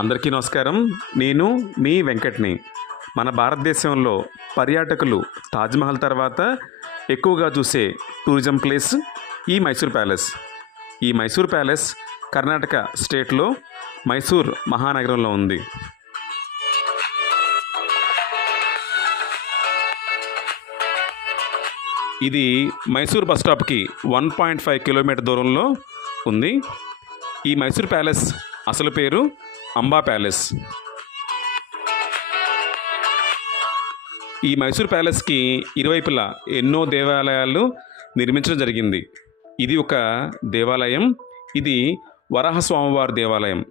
అందరికీ నమస్కారం. నేను మీ వెంకట్ని. మన భారతదేశంలో పర్యాటకులు తాజ్‌మహల్ తర్వాత ఎక్కువగా చూసే టూరిజం ప్లేస్ ఈ మైసూర్ ప్యాలెస్. ఈ మైసూర్ ప్యాలెస్ కర్ణాటక స్టేట్‌లో మైసూర్ మహానగరంలో ఉంది. ఇది మైసూర్ బస్ స్టాప్‌కి 1.5 కిలోమీటర్ దూరంలో ఉంది. ఈ మైసూర్ ప్యాలెస్ అసలు పేరు అంబా ప్యాలెస్. ఈ మైసూర్ ప్యాలెస్కి ఇరువైపులా ఎన్నో దేవాలయాలు నిర్మించడం జరిగింది. ఇది ఒక దేవాలయం. ఇది వరాహ స్వామివారి దేవాలయం.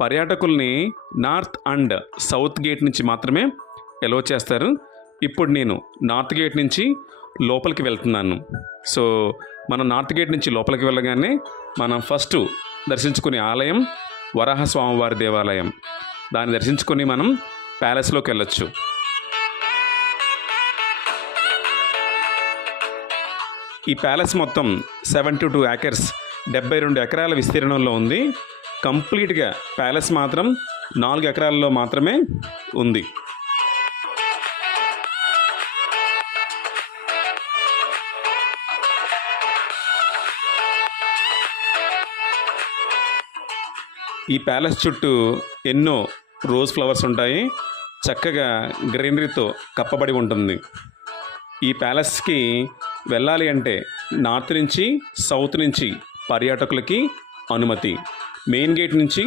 పర్యాటకుల్ని నార్త్ అండ్ సౌత్ గేట్ నుంచి మాత్రమే ఎలో చేస్తారు. ఇప్పుడు నేను నార్త్ గేట్ నుంచి లోపలికి వెళ్తున్నాను. సో మనం నార్త్ గేట్ నుంచి లోపలికి వెళ్ళగానే మనం ఫస్ట్ దర్శించుకునే ఆలయం వరాహ స్వామివారి దేవాలయం. దాన్ని దర్శించుకొని మనం ప్యాలెస్లోకి వెళ్ళొచ్చు. ఈ ప్యాలెస్ మొత్తం 72 ఏకర్స్ 72 ఎకరాల విస్తీర్ణంలో ఉంది. కంప్లీట్గా ప్యాలెస్ మాత్రం 4 ఎకరాల్లో మాత్రమే ఉంది. ఈ ప్యాలెస్ చుట్టూ ఎన్నో రోజ్ ఫ్లవర్స్ ఉంటాయి. చక్కగా గ్రీనరీతో కప్పబడి ఉంటుంది. ఈ ప్యాలెస్కి వెళ్ళాలి అంటే నార్త్ నుంచి సౌత్ నుంచి పర్యాటకులకి అనుమతి. మెయిన్ గేట్ నుంచి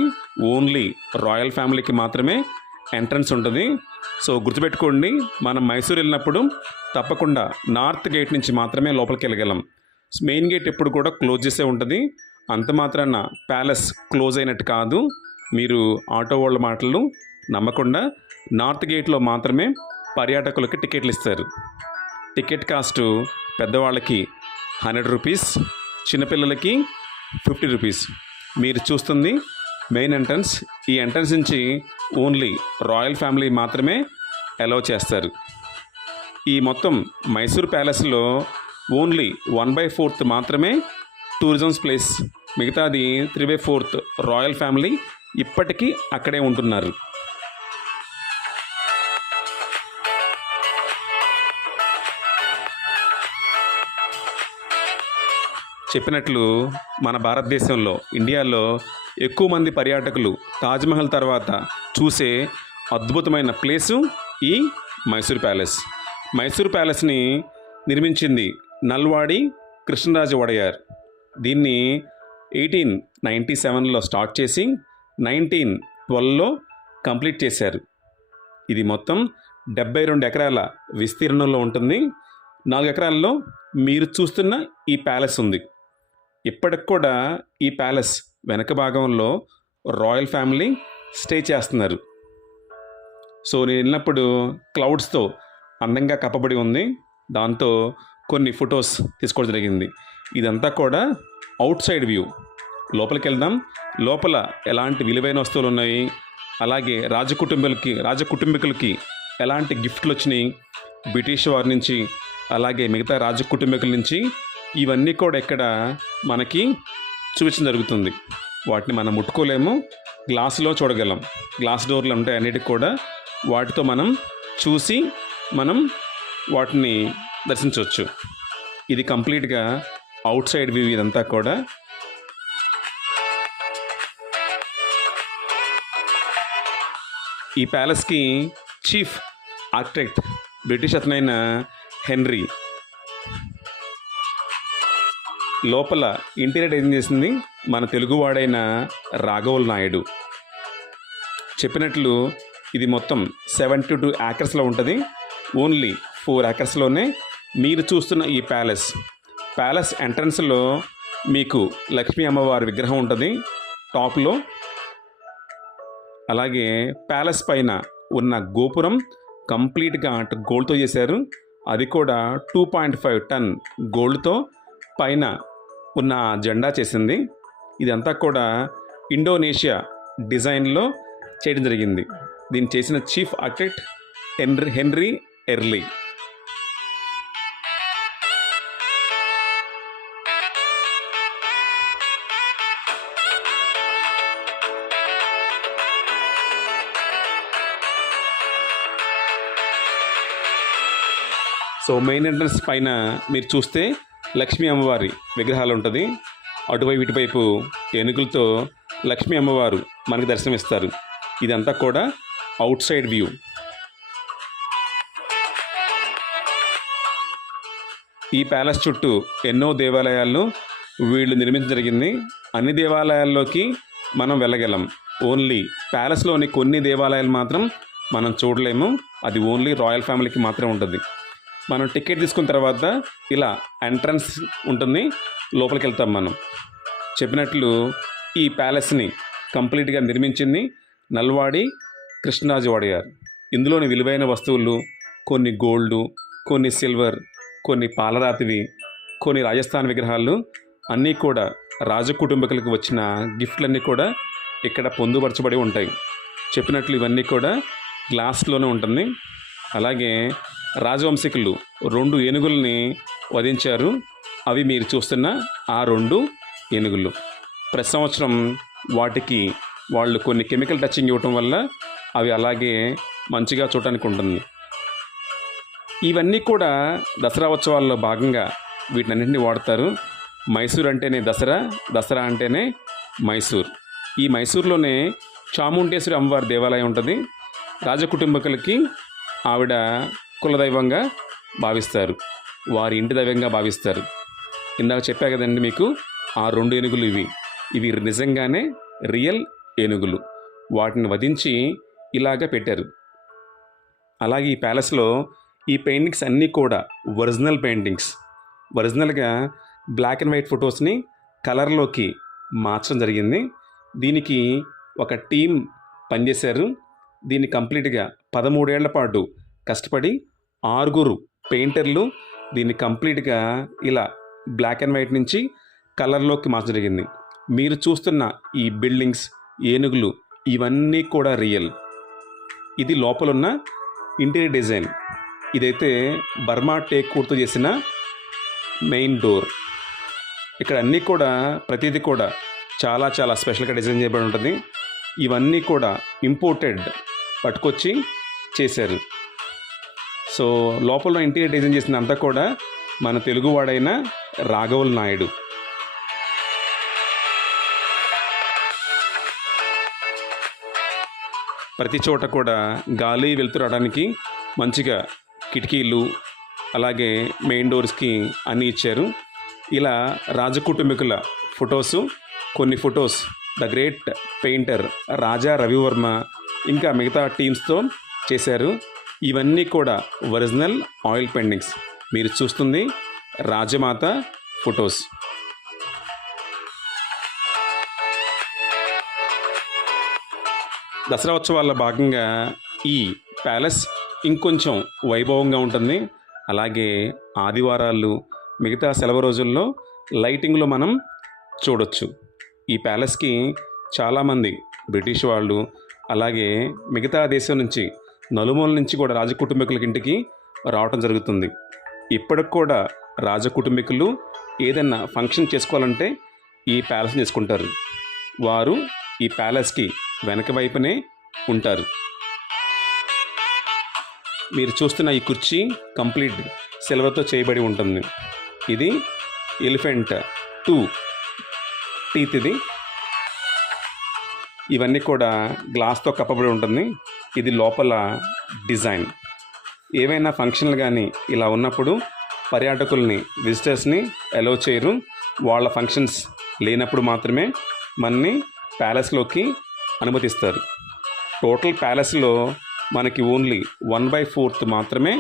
ఓన్లీ రాయల్ ఫ్యామిలీకి మాత్రమే ఎంట్రన్స్ ఉంటుంది. సో గుర్తుపెట్టుకోండి, మనం మైసూర్ వెళ్ళినప్పుడు తప్పకుండా నార్త్ గేట్ నుంచి మాత్రమే లోపలికి వెళ్ళగలం. మెయిన్ గేట్ ఎప్పుడు కూడా క్లోజ్ చేసే ఉంటుంది. అంత మాత్రాన ప్యాలెస్ క్లోజ్ అయినట్టు కాదు. మీరు ఆటో వాళ్ళ మాటలు నమ్మకుండా నార్త్ గేట్లో మాత్రమే పర్యాటకులకి టికెట్లు ఇస్తారు. టికెట్ కాస్ట్ పెద్దవాళ్ళకి 100 రూపీస్, చిన్నపిల్లలకి 50 రూపీస్. మీరు చూస్తుంది మెయిన్ ఎంట్రన్స్. ఈ ఎంట్రన్స్ నుంచి ఓన్లీ రాయల్ ఫ్యామిలీ మాత్రమే అలౌ చేస్తారు. ఈ మొత్తం మైసూర్ ప్యాలెస్లో ఓన్లీ 1/4 మాత్రమే టూరిజమ్స్ ప్లేస్. మిగతాది 3/4 రాయల్ ఫ్యామిలీ ఇప్పటికీ అక్కడే ఉంటున్నారు. చెప్పినట్లు మన భారతదేశంలో ఇండియాలో ఎక్కువ మంది పర్యాటకులు తాజ్మహల్ తర్వాత చూసే అద్భుతమైన ప్లేసు ఈ మైసూర్ ప్యాలెస్. మైసూర్ ప్యాలెస్ని నిర్మించింది నల్వాడి కృష్ణరాజ వడయార్. దీన్ని 1897లో స్టార్ట్ చేసి 1912లో కంప్లీట్ చేశారు. ఇది మొత్తం 72 ఎకరాల విస్తీర్ణంలో ఉంటుంది. 4 ఎకరాల్లో మీరు చూస్తున్న ఈ ప్యాలెస్ ఉంది. ఇప్పటికి కూడా ఈ ప్యాలెస్ వెనక భాగంలో రాయల్ ఫ్యామిలీ స్టే చేస్తున్నారు. సో నేను వెళ్ళినప్పుడు క్లౌడ్స్తో అందంగా కప్పబడి ఉంది. దాంతో కొన్ని ఫొటోస్ తీసుకోవడం జరిగింది. ఇదంతా కూడా అవుట్ సైడ్ వ్యూ. లోపలికి వెళ్దాం. లోపల ఎలాంటి విలువైన వస్తువులు ఉన్నాయి, అలాగే రాజకుటుంబీకులకి ఎలాంటి గిఫ్ట్లు వచ్చినాయి బ్రిటిష్ వారి నుంచి, అలాగే మిగతా రాజకుటుంబీకుల నుంచి, ఇవన్నీ కూడా ఇక్కడ మనకి చూపించడం జరుగుతుంది. వాటిని మనం ముట్టుకోలేము, గ్లాసులో చూడగలం. గ్లాస్ డోర్లు ఉంటాయి అన్నిటికి కూడా. వాటితో మనం చూసి మనం వాటిని దర్శించవచ్చు. ఇది కంప్లీట్గా అవుట్ సైడ్ వ్యూ. ఇదంతా కూడా ఈ ప్యాలెస్కి చీఫ్ ఆర్కిటెక్ట్ బ్రిటిష్ అతనైన హెన్రీ. లోపల ఇంటీరియర్ డిజైన్ చేసింది మన తెలుగువాడైన రాఘవుల నాయుడు. చెప్పినట్లు ఇది మొత్తం 72 ఏకర్స్లో ఉంటుంది. ఓన్లీ 4 ఏకర్స్లోనే మీరు చూస్తున్న ఈ ప్యాలెస్ ఎంట్రన్స్లో మీకు లక్ష్మీ అమ్మవారి విగ్రహం ఉంటుంది టాప్లో. అలాగే ప్యాలెస్ పైన ఉన్న గోపురం కంప్లీట్గా గోల్డ్తో చేశారు. అది కూడా 2.5 టన్ గోల్డ్తో పైన ఉన్న జెండా చేసింది. ఇదంతా కూడా ఇండోనేషియా డిజైన్లో చేయడం జరిగింది. దీన్ని చేసిన chief architect henry early. So main entrance పైన మీరు చూస్తే లక్ష్మీ అమ్మవారి విగ్రహాలు ఉంటుంది. అటువైపు ఇటువైపు ఏనుగులతో లక్ష్మీ అమ్మవారు మనకు దర్శనమిస్తారు. ఇదంతా కూడా అవుట్ సైడ్ వ్యూ. ఈ ప్యాలెస్ చుట్టూ ఎన్నో దేవాలయాలు వీళ్ళు నిర్మించడం జరిగింది. అన్ని దేవాలయాల్లోకి మనం వెళ్ళగలం. ఓన్లీ ప్యాలెస్లోని కొన్ని దేవాలయాలు మాత్రం మనం చూడలేము. అది ఓన్లీ రాయల్ ఫ్యామిలీకి మాత్రమే ఉంటుంది. మనం టికెట్ తీసుకున్న తర్వాత ఇలా ఎంట్రన్స్ ఉంటుంది, లోపలికి వెళ్తాం. మనం చెప్పినట్లు ఈ ప్యాలెస్ని కంప్లీట్గా నిర్మించింది నల్వాడి కృష్ణరాజు వాడియార్. ఇందులోని విలువైన వస్తువులు కొన్ని గోల్డు, కొన్ని సిల్వర్, కొన్ని పాలరాతివి, కొన్ని రాజస్థాన్ విగ్రహాలు అన్నీ కూడా రాజకుటుంబకులకు వచ్చిన గిఫ్ట్లన్నీ కూడా ఇక్కడ పొందుపరచబడి ఉంటాయి. చెప్పినట్లు ఇవన్నీ కూడా గ్లాస్లోనే ఉంటుంది. అలాగే రాజవంశీకులు 2 ఏనుగుల్ని వధించారు. అవి మీరు చూస్తున్న ఆ 2 ఏనుగులు. ప్రతి సంవత్సరం వాటికి వాళ్ళు కొన్ని కెమికల్ టచింగ్ ఇవ్వటం వల్ల అవి అలాగే మంచిగా చూడటానికి ఉంటుంది. ఇవన్నీ కూడా దసరా ఉత్సవాల్లో భాగంగా వీటినన్నింటినీ వాడతారు. మైసూర్ అంటేనే దసరా, దసరా అంటేనే మైసూర్. ఈ మైసూర్లోనే చాముండేశ్వరి అమ్మవారి దేవాలయం ఉంటుంది. రాజకుటుంబకులకి ఆవిడ కులదైవంగా భావిస్తారు, వారి ఇంటి దైవంగా భావిస్తారు. ఇందాక చెప్పా కదండి మీకు, ఆ 2 ఏనుగులు ఇవి నిజంగానే రియల్ ఏనుగులు. వాటిని వధించి ఇలాగ పెట్టారు. అలాగే ఈ ప్యాలెస్లో ఈ పెయింటింగ్స్ అన్నీ కూడా ఒరిజినల్ పెయింటింగ్స్. ఒరిజినల్గా బ్లాక్ అండ్ వైట్ ఫొటోస్ని కలర్లోకి మార్చడం జరిగింది. దీనికి ఒక టీం పనిచేశారు. దీన్ని కంప్లీట్గా 13 ఏళ్ల పాటు కష్టపడి 6 పెయింటర్లు దీన్ని కంప్లీట్గా ఇలా బ్లాక్ అండ్ వైట్ నుంచి కలర్లోకి మార్చడం జరిగింది. మీరు చూస్తున్న ఈ బిల్డింగ్స్, ఏనుగులు ఇవన్నీ కూడా రియల్. ఇది లోపలున్న ఇంటీరియర్ డిజైన్. ఇదైతే బర్మా టేక్ వుడ్తో చేసిన మెయిన్ డోర్. ఇక్కడ అన్నీ కూడా ప్రతిదీ కూడా చాలా చాలా స్పెషల్గా డిజైన్ చేయబడి ఉంటుంది. ఇవన్నీ కూడా ఇంపోర్టెడ్ పట్టుకొచ్చి చేశారు. సో లోపల ఇంటీరియర్ డిజైన్ చేసిన అంతా కూడా మన తెలుగువాడైన రాఘవుల్ నాయుడు. ప్రతి చోట కూడా గాలి వెలుతురు రావడానికి మంచిగా కిటికీలు, అలాగే మెయిన్ డోర్స్కి అన్నీ ఇచ్చారు. ఇలా రాజకుటుంబీకుల ఫొటోసు, కొన్ని ఫొటోస్ ద గ్రేట్ పెయింటర్ రాజా రవివర్మ ఇంకా మిగతా టీమ్స్తో చేశారు. ఇవన్నీ కూడా ఒరిజినల్ ఆయిల్ పెయింటింగ్స్. మీరు చూస్తుంది రాజమాత ఫొటోస్. దసరా ఉత్సవాల్లో భాగంగా ఈ ప్యాలెస్ ఇంకొంచెం వైభవంగా ఉంటుంది. అలాగే ఆదివారాలు, మిగతా సెలవు రోజుల్లో లైటింగ్లో మనం చూడొచ్చు. ఈ ప్యాలెస్కి చాలామంది బ్రిటిష్ వాళ్ళు, అలాగే మిగతా దేశం నుంచి నలుమూల నుంచి కూడా రాజకుటుంబీకులకి ఇంటికి రావటం జరుగుతుంది. ఇప్పటికి కూడా రాజకుటుంబీకులు ఏదైనా ఫంక్షన్ చేసుకోవాలంటే ఈ ప్యాలెస్ చేసుకుంటారు. వారు ఈ ప్యాలెస్కి వెనక వైపునే ఉంటారు. మీరు చూస్తున్న ఈ కుర్చీ కంప్లీట్ సిల్వర్తో చేయబడి ఉంటుంది. ఇది ఎలిఫెంట్ 2 టీత్. ఇవన్నీ కూడా గ్లాస్తో కప్పబడి ఉంటుంది. ఇది లోపల డిజైన్. ఏవైనా ఫంక్షన్లు కానీ ఇలా ఉన్నప్పుడు పర్యాటకుల్ని, విజిటర్స్ని అలౌ చేయరు. వాళ్ళ ఫంక్షన్స్ లేనప్పుడు మాత్రమే మనని ప్యాలెస్లోకి అనుమతిస్తారు. టోటల్ ప్యాలెస్లో మనకి ఓన్లీ 1/4 మాత్రమే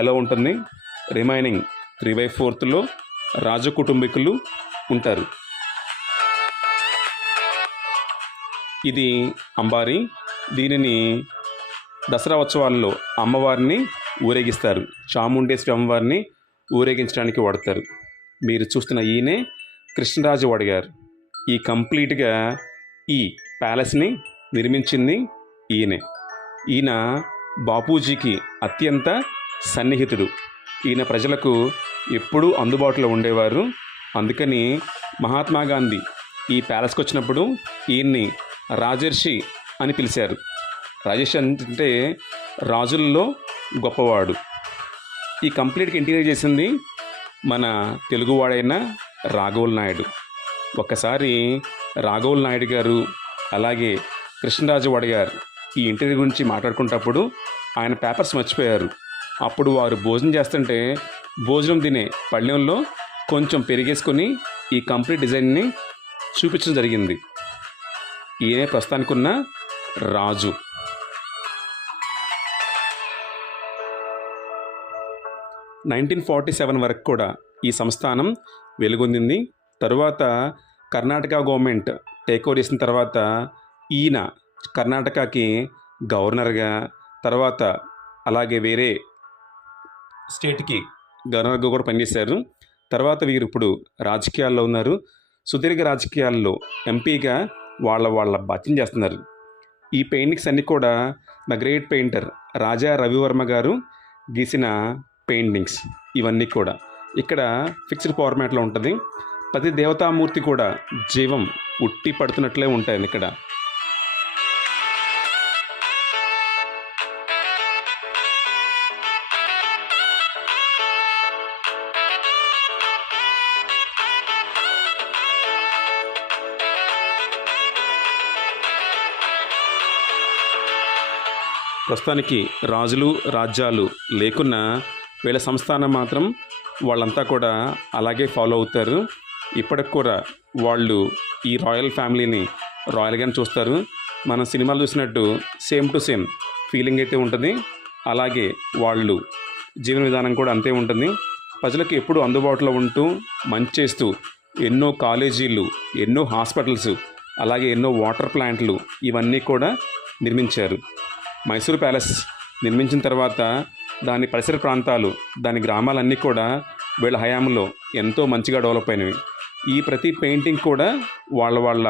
అలౌ ఉంటుంది. రిమైనింగ్ 3/4లో రాజకుటుంబీకులు ఉంటారు. ఇది అంబారీ. దీనిని దసరా ఉత్సవాల్లో అమ్మవారిని ఊరేగిస్తారు. చాముండేశ్వరి అమ్మవారిని ఊరేగించడానికి వాడతారు. మీరు చూస్తున్న ఈయనే కృష్ణరాజు వాడియార్. ఈ కంప్లీట్గా ఈ ప్యాలెస్ని నిర్మించింది ఈయనే. ఈయన బాపూజీకి అత్యంత సన్నిహితుడు. ఈయన ప్రజలకు ఎప్పుడూ అందుబాటులో ఉండేవారు. అందుకని మహాత్మా గాంధీ ఈ ప్యాలెస్కి వచ్చినప్పుడు ఈయన్ని రాజర్షి అని పిలిచారు. రాజర్షి అంటే రాజుల్లో గొప్పవాడు. ఈ కంప్లీట్గా ఇంటీరియర్ చేసింది మన తెలుగువాడైన రాఘవుల నాయుడు. ఒక్కసారి రాఘవుల నాయుడు గారు అలాగే కృష్ణరాజు వడయార్ ఈ ఇంటీరియర్ గురించి మాట్లాడుకున్నప్పుడు ఆయన పేపర్స్ మర్చిపోయారు. అప్పుడు వారు భోజనం చేస్తుంటే భోజనం తినే పళ్ళెంలో కొంచెం పెరిగేసుకొని ఈ కంప్లీట్ డిజైన్ని చూపించడం జరిగింది. ఈయనే ప్రస్తుతానికి ఉన్న రాజు. 1947 వరకు కూడా ఈ సంస్థానం వెలుగొందింది. తరువాత కర్ణాటక గవర్నమెంట్ టేక్ ఓవర్ చేసిన తర్వాత ఈయన కర్ణాటకకి గవర్నర్గా, తర్వాత అలాగే వేరే స్టేట్కి గవర్నర్గా కూడా పనిచేశారు. తర్వాత వీరు ఇప్పుడు రాజకీయాల్లో ఉన్నారు. సుదీర్ఘ రాజకీయాల్లో ఎంపీగా వాళ్ళ బాధ్యం చేస్తున్నారు. ఈ పెయింటింగ్స్ అన్నీ కూడా ద గ్రేట్ పెయింటర్ రాజా రవివర్మ గారు గీసిన పెయింటింగ్స్. ఇవన్నీ కూడా ఇక్కడ ఫిక్స్డ్ ఫార్మాట్లో ఉంటుంది. ప్రతి దేవతామూర్తి కూడా జీవం ఉట్టి పడుతున్నట్లే ఉంటాయి ఇక్కడ. ప్రస్తుతానికి రాజులు రాజ్యాలు లేకున్నా వీళ్ళ సంస్థానం మాత్రం వాళ్ళంతా కూడా అలాగే ఫాలో అవుతారు. ఇప్పటికి కూడా వాళ్ళు ఈ రాయల్ ఫ్యామిలీని రాయల్గానే చూస్తారు. మనం సినిమాలు చూసినట్టు సేమ్ టు సేమ్ ఫీలింగ్ అయితే ఉంటుంది. అలాగే వాళ్ళు జీవన విధానం కూడా అంతే ఉంటుంది. ప్రజలకు ఎప్పుడూ అందుబాటులో ఉంటూ మంచి చేస్తూ ఎన్నో కాలేజీలు, ఎన్నో హాస్పిటల్స్, అలాగే ఎన్నో వాటర్ ప్లాంట్లు ఇవన్నీ కూడా నిర్మించారు. మైసూర్ ప్యాలెస్ నిర్మించిన తర్వాత దాని పరిసర ప్రాంతాలు, దాని గ్రామాలన్నీ కూడా వీళ్ళ హయాంలో ఎంతో మంచిగా డెవలప్ అయినవి. ఈ ప్రతి పెయింటింగ్ కూడా వాళ్ళ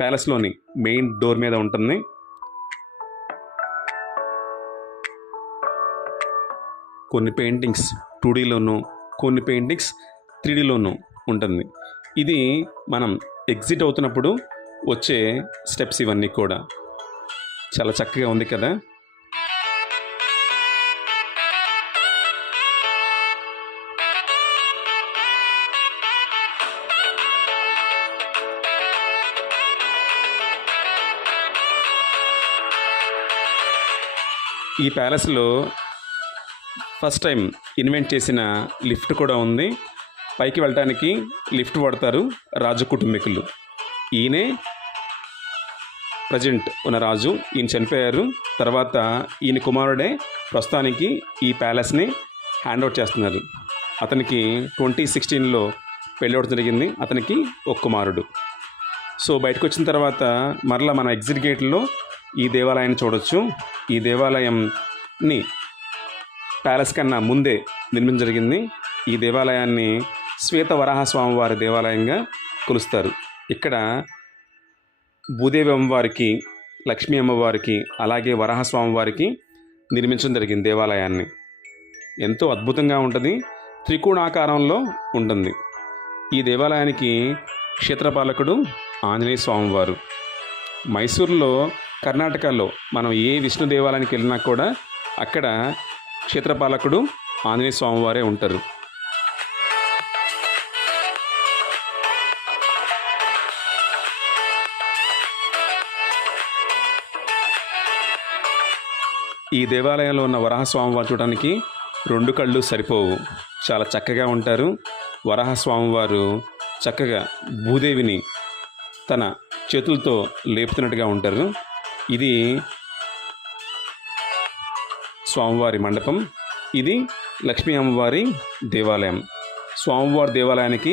ప్యాలెస్లోని మెయిన్ డోర్ మీద ఉంటుంది. కొన్ని పెయింటింగ్స్ 2Dలోనూ, కొన్ని పెయింటింగ్స్ 3Dలోనూ ఉంటుంది. ఇది మనం ఎగ్జిట్ అవుతున్నప్పుడు వచ్చే స్టెప్స్ ఇవన్నీ కూడా చాలా చక్కగా ఉంది కదా. ఈ ప్యాలెస్లో ఫస్ట్ టైం ఇన్వెంట్ చేసిన లిఫ్ట్ కూడా ఉంది. పైకి వెళ్ళటానికి లిఫ్ట్ వాడతారు రాజు కుటుంబీకులు. ఈయనే ప్రజెంట్ ఉన్న రాజు. ఈయన చనిపోయారు. తర్వాత ఈయన కుమారుడే ప్రస్తుతానికి ఈ ప్యాలెస్ని హ్యాండ్ ఓవర్ చేస్తున్నారు. అతనికి 2016లో పెళ్ళి అవడం జరిగింది. అతనికి ఒక కుమారుడు. సో బయటకు వచ్చిన తర్వాత మరలా మన ఎగ్జిట్ గేట్లో ఈ దేవాలయాన్ని చూడొచ్చు. ఈ దేవాలయంని ప్యాలెస్ కన్నా ముందే నిర్మించడం జరిగింది. ఈ దేవాలయాన్ని శ్వేత వరాహస్వామి వారి దేవాలయంగా కొలుస్తారు. ఇక్కడ భూదేవి అమ్మవారికి, లక్ష్మీ అమ్మవారికి, అలాగే వరాహస్వామి వారికి నిర్మించడం జరిగింది దేవాలయాన్ని. ఎంతో అద్భుతంగా ఉంటుంది. త్రికోణాకారంలో ఉంటుంది. ఈ దేవాలయానికి క్షేత్రపాలకుడు ఆంజనేయ స్వామివారు. మైసూరులో, కర్ణాటకలో మనం ఏ విష్ణు దేవాలయానికి వెళ్ళినా కూడా అక్కడ క్షేత్రపాలకుడు ఆంజనేయ స్వామివారే ఉంటారు. ఈ దేవాలయంలో ఉన్న వరాహస్వామివారు చూడడానికి 2 కళ్ళు సరిపోవు. చాలా చక్కగా ఉంటారు. వరాహస్వామివారు చక్కగా భూదేవిని తన చేతులతో లేపుతున్నట్టుగా ఉంటారు. ఇది స్వామివారి మండపం. ఇది లక్ష్మీ అమ్మవారి దేవాలయం. స్వామివారి దేవాలయానికి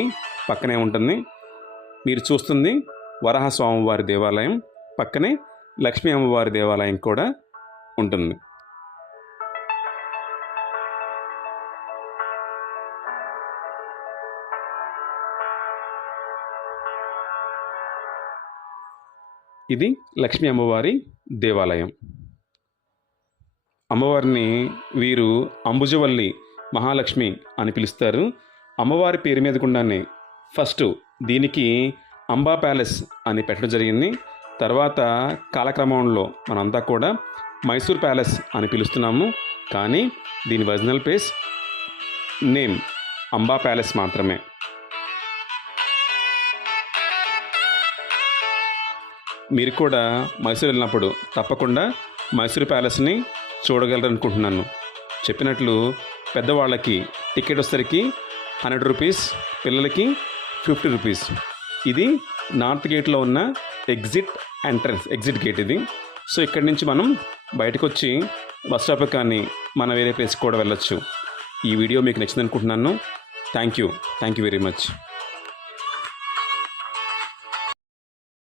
పక్కనే ఉంటుంది. మీరు చూస్తుంది వరాహ స్వామివారి దేవాలయం. పక్కనే లక్ష్మీ అమ్మవారి దేవాలయం కూడా ఉంటుంది. ఇది లక్ష్మీ అమ్మవారి దేవాలయం. అమ్మవారిని వీరు అంబుజవల్లి మహాలక్ష్మి అని పిలుస్తారు. అమ్మవారి పేరు మీద కూడానే ఫస్ట్ దీనికి అంబా ప్యాలెస్ అని పెట్టడం జరిగింది. తర్వాత కాలక్రమంలో మనంతా కూడా మైసూర్ ప్యాలెస్ అని పిలుస్తున్నాము. కానీ దీని ఒరిజినల్ ప్లేస్ నేమ్ అంబా ప్యాలెస్ మాత్రమే. మీరు కూడా మైసూర్ వెళ్ళినప్పుడు తప్పకుండా మైసూర్ ప్యాలెస్ని చూడగలరనుకుంటున్నాను. చెప్పినట్లు పెద్దవాళ్ళకి టికెట్ వచ్చేసరికి 100 రూపీస్, పిల్లలకి 50 రూపీస్. ఇది నార్త్ గేట్లో ఉన్న ఎగ్జిట్ గేట్ ఇది. సో ఇక్కడి నుంచి మనం బయటకు వచ్చి బస్ స్టాప్ కానీ మన వేరే ప్లేస్కి కూడా వెళ్ళొచ్చు. ఈ వీడియో మీకు నచ్చింది అనుకుంటున్నాను. Thank you very much.